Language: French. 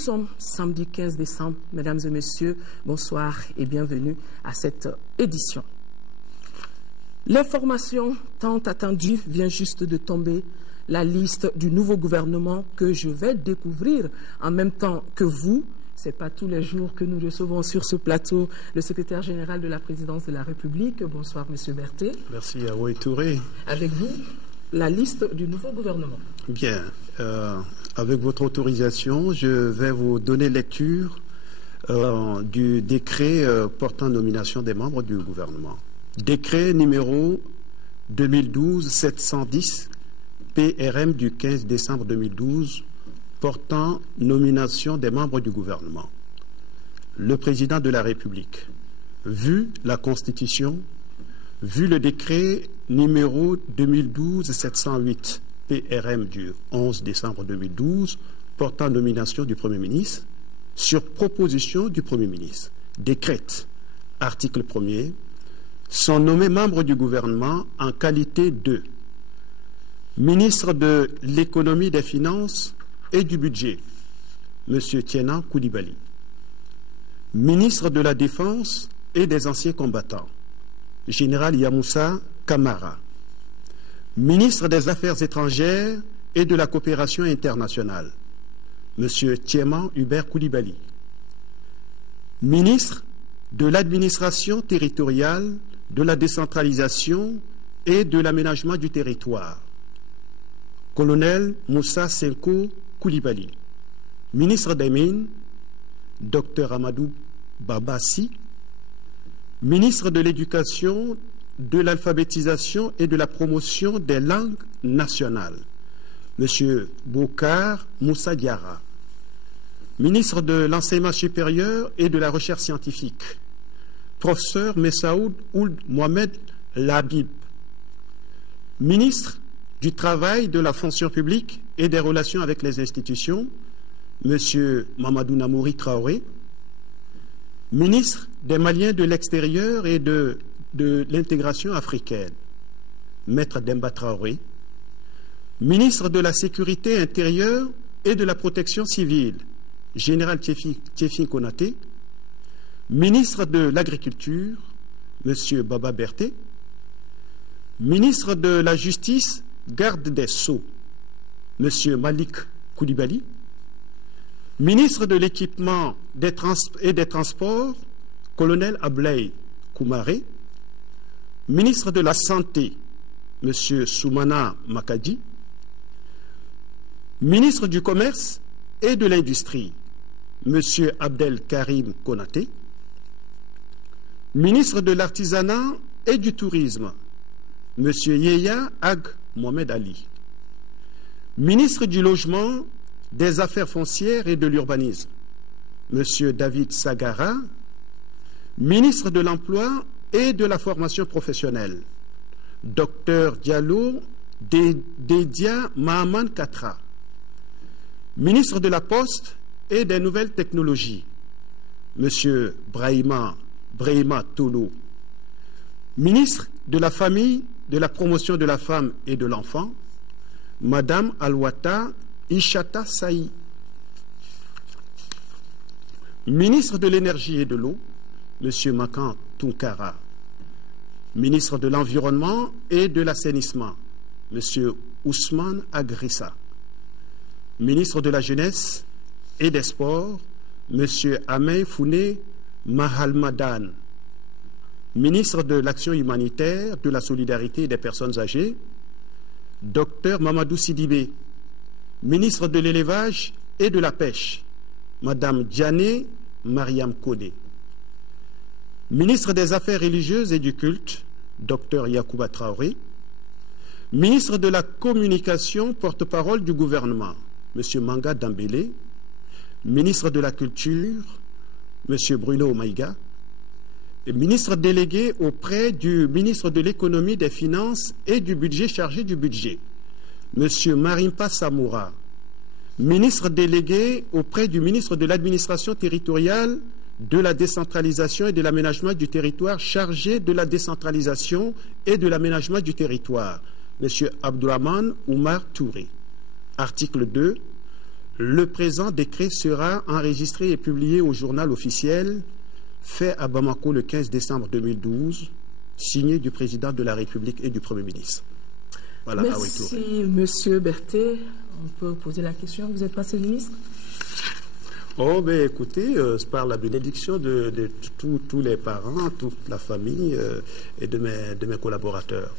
Nous sommes samedi 15 décembre. Mesdames et messieurs, bonsoir et bienvenue à cette édition. L'information tant attendue vient juste de tomber. La liste du nouveau gouvernement que je vais découvrir en même temps que vous. Ce n'est pas tous les jours que nous recevons sur ce plateau le secrétaire général de la présidence de la République. Bonsoir, Monsieur Berthet. Merci à vous, Touré. Avec vous, la liste du nouveau gouvernement. Bien. Avec votre autorisation, je vais vous donner lecture du décret portant nomination des membres du gouvernement. Décret numéro 2012-710 PRM du 15 décembre 2012 portant nomination des membres du gouvernement. Le président de la République, vu la Constitution, vu le décret numéro 2012-708 PRM du 11 décembre 2012 portant nomination du Premier ministre, sur proposition du Premier ministre, décrète, article 1er, sont nommés membres du gouvernement en qualité de ministre de l'économie, des finances et du budget, M. Tienan Koulibaly, ministre de la Défense et des anciens combattants, Général Yamoussa Kamara, ministre des Affaires étrangères et de la coopération internationale, M. Tieman Hubert Koulibaly, ministre de l'administration territoriale, de la décentralisation et de l'aménagement du territoire, colonel Moussa Senko Koulibaly, ministre des Mines, Dr Amadou Babassi, ministre de l'Éducation, de l'alphabétisation et de la promotion des langues nationales, M. Bokar Moussa Diarra, ministre de l'Enseignement supérieur et de la Recherche scientifique, professeur Messaoud Ould Mohamed Labib, ministre du Travail, de la fonction publique et des relations avec les institutions, M. Mamadou Namouri Traoré, ministre des Maliens de l'extérieur et de l'intégration africaine, Maître Demba Traoré, ministre de la Sécurité intérieure et de la Protection civile, Général Tchéfin Konaté, ministre de l'Agriculture, M. Baba Berthet, ministre de la Justice, garde des Sceaux, M. Malik Koulibaly, ministre de l'Équipement et des Transports, colonel Ablaye Koumaré, ministre de la Santé, M. Soumana Makadi, ministre du Commerce et de l'Industrie, M. Abdel Karim Konaté, ministre de l'Artisanat et du Tourisme, M. Yeya Ag Mohamed Ali, ministre du Logement, des Affaires foncières et de l'Urbanisme, M. David Sagara, ministre de l'Emploi et de la Formation professionnelle, Dr Diallo Dédia Mahaman Katra, ministre de la Poste et des Nouvelles Technologies, M. Brahima Tolo, ministre de la Famille, de la Promotion de la Femme et de l'Enfant, Madame Alwata Ishata Saï, ministre de l'Énergie et de l'Eau, M. Makan Tunkara, ministre de l'Environnement et de l'Assainissement, M. Ousmane Agrissa, ministre de la Jeunesse et des Sports, M. Amey Founé Mahalmadan, ministre de l'Action humanitaire, de la solidarité et des personnes âgées, Dr Mamadou Sidibé, ministre de l'Élevage et de la Pêche, Madame Diané Mariam Kodé, ministre des Affaires religieuses et du culte, Dr Yacouba Traoré, ministre de la Communication, porte-parole du gouvernement, M. Manga Dambélé, ministre de la Culture, M. Bruno Maïga, et ministre délégué auprès du ministre de l'Économie, des Finances et du Budget chargé du budget, M. Marimpa Samoura, ministre délégué auprès du ministre de l'Administration territoriale, de la décentralisation et de l'aménagement du territoire chargé de la décentralisation et de l'aménagement du territoire, M. Abdourahmane Oumar Touré. Article 2. Le présent décret sera enregistré et publié au journal officiel fait à Bamako le 15 décembre 2012, signé du président de la République et du Premier ministre. Voilà. Merci, Monsieur Berthet. On peut poser la question. Vous êtes passé ministre? Oh, ben écoutez, par la bénédiction de tous les parents, toute la famille et de mes collaborateurs.